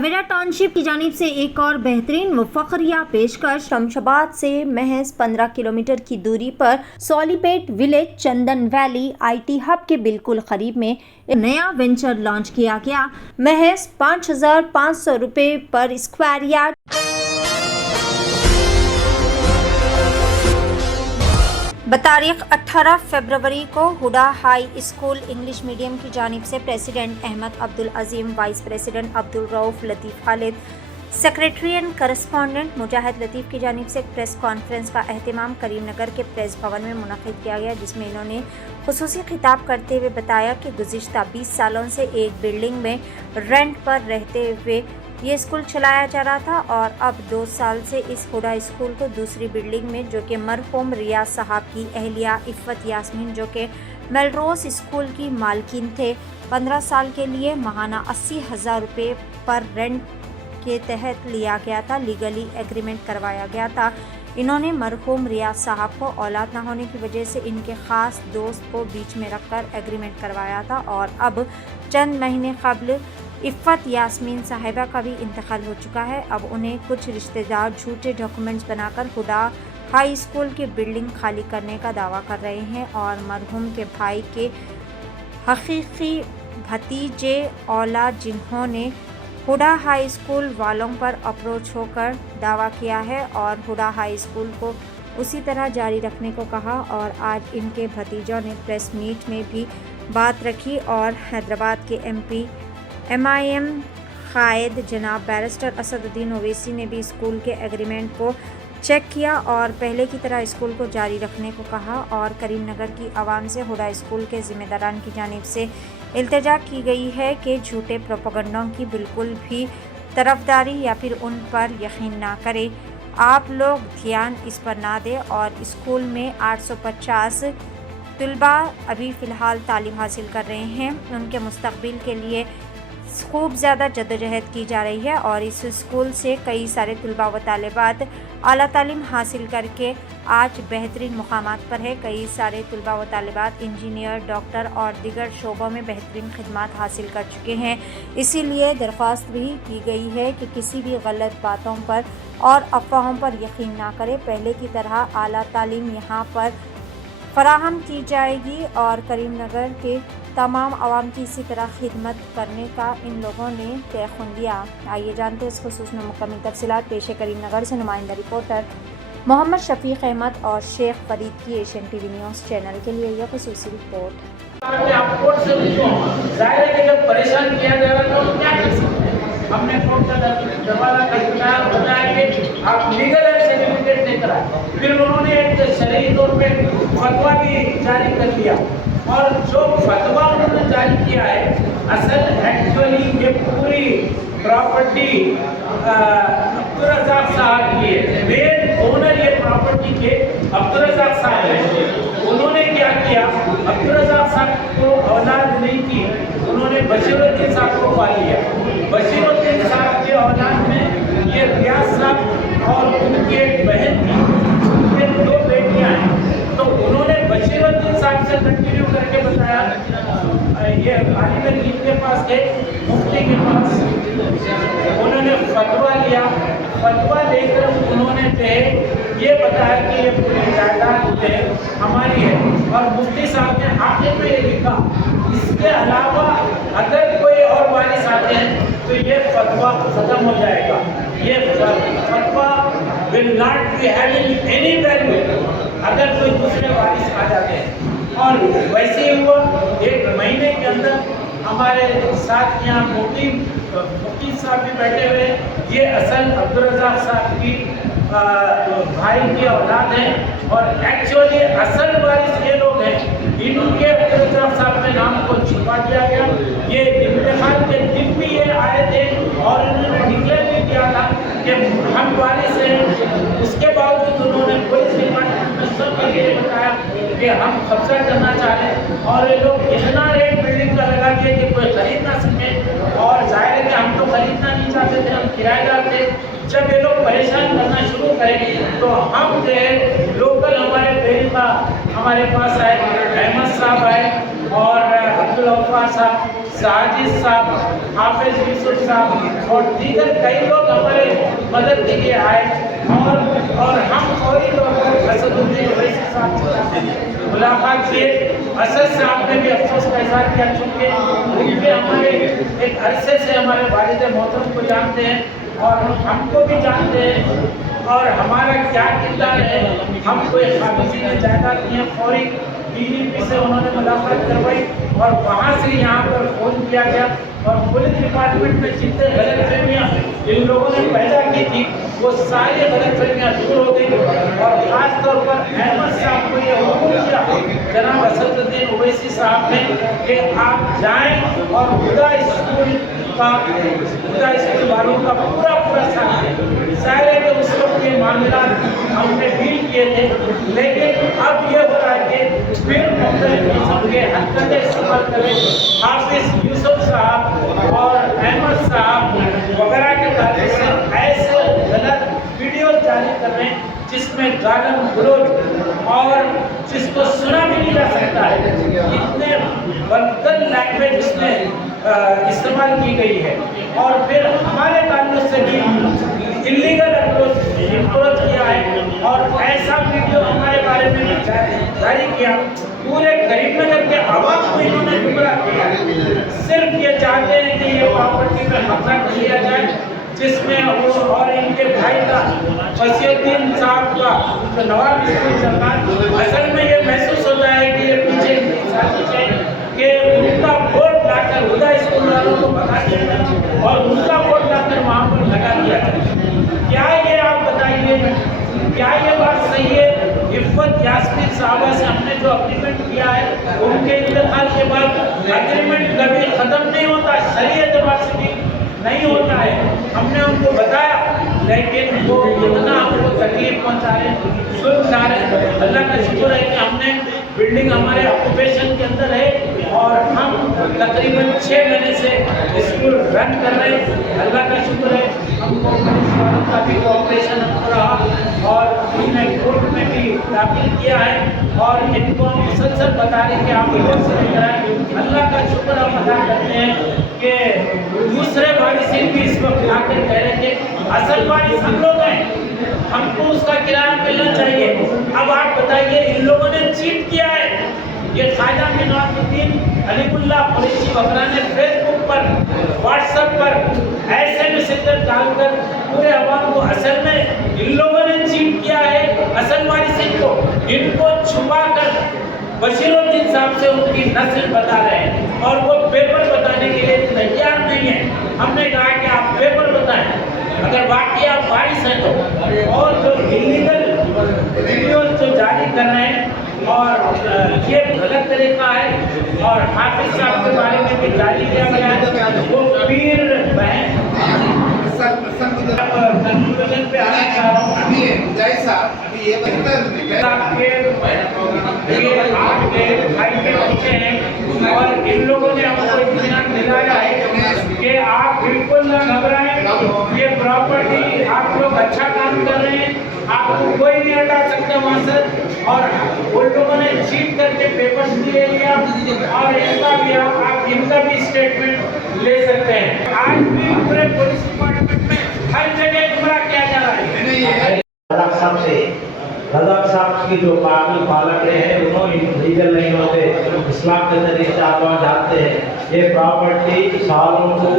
چھویرا town شپ کی جانب سے ایک اور بہترین و فخریہ پیشکش۔ شمشاباد سے محض 15 کلومیٹر کی دوری پر Solipet village Chandan valley I T hub کے بالکل قریب میں ایک نیا وینچر لانچ کیا گیا۔ محض 5,500 روپے پر اسکوائر یارڈ بتاریخ 18 فروری کو Huda high school English medium کی جانب سے president Ahmed Abdul Azeem, vice president Abdul Rauf Latif Khalid, secretary and correspondent Mujahid Latif کی جانب سے ایک پریس کانفرنس کا اہتمام کریم نگر کے پریس بھون میں منعقد کیا گیا، جس میں انہوں نے خصوصی خطاب کرتے ہوئے بتایا کہ گزشتہ 20 سالوں سے ایک بلڈنگ میں رینٹ پر رہتے ہوئے یہ اسکول چلایا جا رہا تھا اور اب 2 سال سے اس ہڈا اسکول کو دوسری بلڈنگ میں، جو کہ مرحوم ریاض صاحب کی اہلیہ عفت یاسمین جو کہ میلروز اسکول کی مالکین تھے، 15 سال کے لیے ماہانہ 80,000 روپے پر رینٹ کے تحت لیا گیا تھا، لیگلی ایگریمنٹ کروایا گیا تھا۔ انہوں نے مرحوم ریاض صاحب کو اولاد نہ ہونے کی وجہ سے ان کے خاص دوست کو بیچ میں رکھ کر ایگریمنٹ کروایا تھا اور اب چند مہینے قبل عفت یاسمین صاحبہ کا بھی انتقال ہو چکا ہے۔ اب انہیں کچھ رشتہ دار جھوٹے ڈاکومنٹس بنا کر ہڈا ہائی اسکول کی بلڈنگ خالی کرنے کا دعویٰ کر رہے ہیں اور مرحوم کے بھائی کے حقیقی بھتیجے اولاد جنہوں نے ہڈا ہائی اسکول والوں پر اپروچ ہو کر دعویٰ کیا ہے اور ہڈا ہائی اسکول کو اسی طرح جاری رکھنے کو کہا، اور آج ان کے بھتیجوں نے پریس میٹ میں بھی بات رکھی اور حیدرآباد کے MIM قائد جناب بیرسٹر اسد الدین اویسی نے بھی اسکول کے ایگریمنٹ کو چیک کیا اور پہلے کی طرح اسکول کو جاری رکھنے کو کہا، اور کریم نگر کی عوام سے ہڈا اسکول کے ذمہ داران کی جانب سے التجا کی گئی ہے کہ جھوٹے پروپیگنڈوں کی بالکل بھی طرفداری یا پھر ان پر یقین نہ کرے۔ آپ لوگ دھیان اس پر نہ دیں اور اسکول میں 850 طلباء ابھی فی الحال تعلیم حاصل کر رہے ہیں، ان کے مستقبل کے لیے خوب زیادہ جدوجہد کی جا رہی ہے اور اس اسکول سے کئی سارے طلباء و طالبات اعلیٰ تعلیم حاصل کر کے آج بہترین مقامات پر ہے۔ کئی سارے طلباء و طالبات انجینئر، ڈاکٹر اور دیگر شعبوں میں بہترین خدمات حاصل کر چکے ہیں، اسی لیے درخواست بھی کی گئی ہے کہ کسی بھی غلط باتوں پر اور افواہوں پر یقین نہ کرے۔ پہلے کی طرح اعلیٰ تعلیم یہاں پر فراہم کی جائے گی اور کریم نگر کے تمام عوام کی اسی طرح خدمت کرنے کا ان لوگوں نے تیقن دیا۔ آئیے جانتے ہیں اس خصوص میں مکمل تفصیلات۔ پیش کریم نگر سے نمائندہ رپورٹر محمد شفیق احمد اور شیخ فرید کی Asian T V news channel کے لیے یہ خصوصی رپورٹ۔ پریشان کیا جا رہا تھا کیا کر سکتے ہیں؟ ہم نے کورٹ کا دروازہ کھٹکھٹایا، بتایا کہ آپ لیگل سرٹیفکیٹ لے کر آئے، پھر انہوں نے ایک شرعی طور پہ فتویٰ بھی جاری کر دیا، اور جو فتویٰ انہوں نے جاری کیا ہے اصل ایکچولی یہ پوری پراپرٹی عبدالرزاق صاحب کی ہے، مین اونر یہ پراپرٹی کے عبدالرزاق صاحب ہیں۔ انہوں نے کیا کیا، عبدالرزاق صاحب کو اولاد نہیں تھی، انہوں نے بشیر الدین صاحب کو پال لیا۔ بشیر الدین صاحب کے اولاد میں یہ ریاض صاحب اور ان کی ایک بہن تھی، ان کے 2 بیٹیاں ہیں، تو انہوں نے بشیر الدین صاحب سے کنٹینیو کر کے بتایا، یہ عالم دین کے پاس گئے، مفتی کے پاس، انہوں نے فتویٰ لیا، فتویٰ لے کر انہوں نے یہ بتایا کہ یہ پوری جائیداد ہماری ہے، اور مفتی صاحب نے آخر میں یہ لکھا اس کے علاوہ اگر کوئی اور وارث آتے ہیں تو یہ فتویٰ ختم ہو جائے گا، یہ فتویٰ will not be having any value اگر کوئی دوسرے وارث آ جاتے ہیں۔ اور ویسے ہی ہوا، 1 مہینے کے اندر ہمارے ساتھ یہاں مفتی صاحب بھی بیٹھے ہوئے ہیں، یہ اصل عبدالرزاق صاحب کی بھائی کی اولاد ہیں، اور ایکچولی اصل وارث یہ لوگ ہیں، ان کے عبدالرزاق صاحب کے نام کو چھپا دیا گیا۔ یہ انتخاب کے دن بھی یہ آئے تھے اور انہوں نے ڈکلیئر بھی کیا تھا کہ ہم وارث ہیں، اس کے باوجود انہوں نے پولیس ڈپارٹمنٹ کے لیے بتایا کہ ہم قبضہ کرنا چاہیں، اور یہ لوگ اتنا ریٹ بلڈنگ کا لگا دیا کہ کوئی خرید نہ سکے، اور ظاہر ہے کہ ہم تو خریدنا نہیں چاہتے تھے، ہم کرایہ دار تھے۔ جب یہ لوگ پریشان کرنا شروع کریں تو ہم جو ہے لوکل ہمارے پیریفا ہمارے پاس آئے، احمد صاحب آئے اور عبدالغفار صاحب، ساجد صاحب، حافظ یوسف صاحب، और दीगर कई लोग हमारे मदद के लिए आए और हम फौरी तौर पर असदुद्दीन ओवैसी साहब से मुलाकात किए। असद साहब ने भी अफसोस का इजहार किया, चूँकि उनके हमारे एक अरसे से हमारे वालिद मोहतरम को जानते हैं और हमको भी जानते हैं और हमारा क्या किरदार है। हमको एक कागजी ने जायदाद दिया, फौरी DGP से उन्होंने मुलाकात करवाई और वहाँ से यहाँ पर फ़ोन किया गया और पुलिस डिपार्टमेंट में जितने गलतफहमियाँ इन लोगों ने पैदा की थी वो सारी गलतफहमियाँ दूर हो गई और ख़ास तौर पर अहमद साहब को ये हुक्म दिया जनाब असदुद्दीन ओवैसी साहब ने कि आप जाएं और हुदा स्कूल वालों का पूरा साथ दें। सारे के उस वक्त ये मामला हमने डील किए थे, लेकिन अब ये हो रहा है कि फिर मुख्तलिफ किस्म के हरकतें इस्तेमाल करें। हाफिज यूसुफ साहब और अहमद साहब वगैरह के ताल्लुक से ऐसे गलत वीडियो जारी कर रहे हैं जिसमें गालम गलोच और जिसको सुना भी नहीं जा सकता है, इतने बदतर लैंग्वेज इसमें इस्तेमाल की गई है। और फिर हमारे ताल्लुक से भी इलीगल अप्रोच किया है और ऐसा वीडियो हमारे बारे में भी जारी किया। पूरे करीमनगर के आवाम को इन्होंने गुमराह किया। सिर्फ ये चाहते हैं कि ये प्रॉपर्टी पर कब्जा कर लिया जाए, जिसमें वो और इनके भाई का वसीउद्दीन साहब का जो नवाब स्कूल चल रहा है, असल में ये महसूस होता है कि ये पीछे की साजिश है कि उनका वोट लाकर हुदा स्कूल वालों को भगा दिया जाए और उनका वोट लाकर वहाँ पर लगा दिया जाए। क्या ये आप बताइए, क्या ये बात सही है? इफ़्फ़त यास्मीन साहबा से हमने जो अग्रीमेंट किया है उनके इंतकाल के बाद अग्रीमेंट कभी ख़त्म नहीं होता, शरीयत एतबार से भी नहीं होता है। हमने उनको बताया लेकिन वो इतना हमको तकलीफ पहुंचा रहे, सुन जा रहे। अल्लाह का शुक्र है कि हमने बिल्डिंग हमारे ऑक्यूपेशन के अंदर है और हम तकरीबन 6 महीने से स्कूल रन कर रहे हैं। अल्लाह का शुक्र है हमको पुलिस वालों का भी कोऑपरेशन हमको रहा और हमने कोर्ट में भी दाखिल किया है और इनको हम मुसलसल बता रहे हैं कि आप इधर से नहीं कराएं। अल्लाह का शुक्र हम अदा करते हैं कि दूसरे वारिसिन भी इस वक्त आकर कह रहे थे असल वारिस हम लोग हैं, हमको उसका किराया मिलना चाहिए। अब आप बताइए, इन लोगों ने चीट किया है। ये ख्वाजा मिनाजुद्दीन अलीमुल्लाह कुरैशी वगैरह ने फेसबुक पर, व्हाट्सएप पर ऐसे मैसेज डालकर पूरे अवाम को, असल में इन लोगों ने चीट किया है असल वारिसिन को, इनको छुपा कर बशीरुद्दीन साहब से उनकी नस्ल बता रहे हैं और वो पेपर बताने के लिए तैयार नहीं है। हमने कहा कि आप पेपर बताएं अगर वाकई आप वारिस हैं तो। और जो इलीगल वीडियो जो जारी कर रहे हैं और ये गलत तरीका है और हाफिज साहब के बारे में भी जारी किया गया है, वो पीर बहन कंक्लूजन पे आना चाह रहा हूँ। आपके भाई के बच्चे हैं और इन लोगों ने हमको इत्मीनान दिलाया है कि आप बिल्कुल ना घबराएं, ये प्रॉपर्टी आप लोग अच्छा काम कर रहे हैं, आपको कोई नहीं हटा सकता वहाँ से। और उन लोगों ने चीट करके पेपर भी ले लिया और इनका भी आप इनका भी स्टेटमेंट ले सकते हैं। आज भी पूरे पुलिस डिपार्टमेंट में हर जगह गुमराह किया जा रहा है। रज़ाक साहब की जो कानून पालक हैं उन्होंने लीगल नहीं होते, इस्लाम के नज़रिए से आप जानते हैं ये प्रॉपर्टी सालों को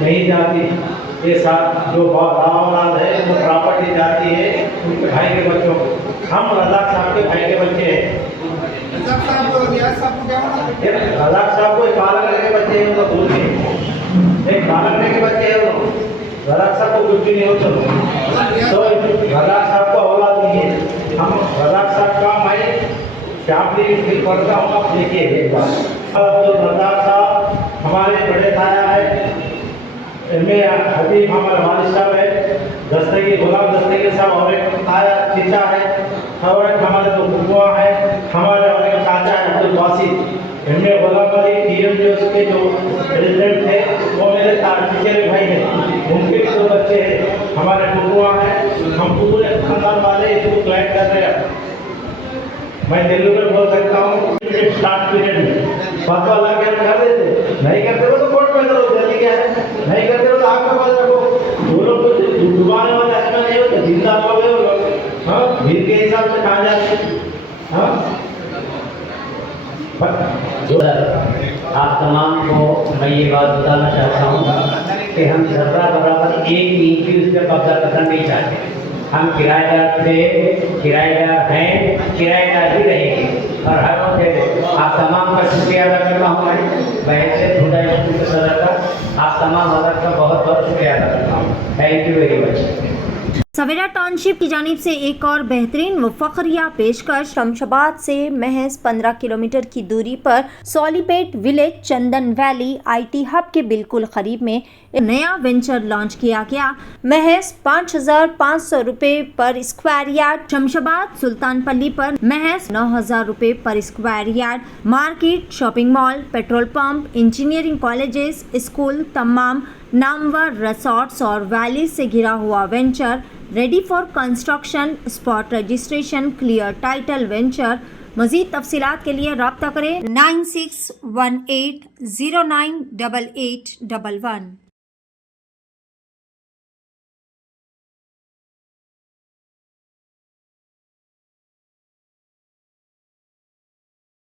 नहीं जाती। ये साथ जो औलाद है वो प्रॉपर्टी जाती है उनके भाई के बच्चों को। हम रज़ाक साहब के भाई के बच्चे हैं। रज़ाक साहब को एक पालक के बच्चे हैं, उनका दूर नहीं, एक पालक के बच्चे हैं वो। रज़ाक साहब को कुछ भी नहीं होता तो रज़ाक साहब को औलाद नहीं है। हम रज़ाक साहब का मैं शापली पढ़ता हूँ, आप देखिए एक बार। अब्दुल रज़ाक साहब हमारे बड़े ताया है, इनमें हबीब हमारे वालिद साहब है, दस्तगी गुलाम दस्तगी साहब और एक ताया चीचा है और एक हमारे दो बुआ है, हमारे और एक चाचा है अब्दुल बासित। इनमें गुलाम अली डीएम जो उसके जो प्रेसिडेंट थे वो मेरे चचेरे भाई हैं, उनके भी 2 बच्चे हैं, हमारे बुआ हैं। हम पूरे खानदान वाले इसको क्लाइम कर रहे हैं। मैं दिल्ली में बोल सकता हूँ स्टार्ट पीरियड में फतवा लगा कर देते, नहीं करते हो तो कोर्ट में करो, जल्दी क्या है, नहीं करते हो तो आपके पास रखो। डुबाने वाले असर नहीं होते, जिंदा लोग है वो लोग, हाँ, भीड़ के हिसाब से कहाँ जाते हैं, हाँ, आप तमाम को मैं ये बात बताना चाहता हूँ कि हम जर्रा बराबर एक इंच भी उस पर कब्जा करना नहीं चाहते। हम किराएदार थे, किराएदार हैं, किराएदार भी रहेंगे और हर वक्त आप तमाम का शुक्रिया अदा करना हमारी बहन हुडा स्कूल के सदर का, आप तमाम हजरत का बहुत बहुत शुक्रिया अदा करता हूँ। Thank you very much. Savera township की जानिब से एक और बेहतरीन व फखरिया पेशकश। शमशाबाद से महज 15 किलोमीटर की दूरी पर Solipet village Chandan valley IT hub के बिल्कुल करीब में एक नया वेंचर लॉन्च किया गया। महज 5,500 रुपए पर स्क्वायर यार्ड। शमशाबाद सुल्तानपल्ली पर महज 9,000 रुपए पर square yard. Market, shopping mall, petrol pump, engineering colleges, school, तमाम नामवर रिसोर्ट्स और वैली से घिरा हुआ venture ready for construction. Spot registration, clear title venture. मजीद तफसीलात के लिए रब्ता करें 9618098811।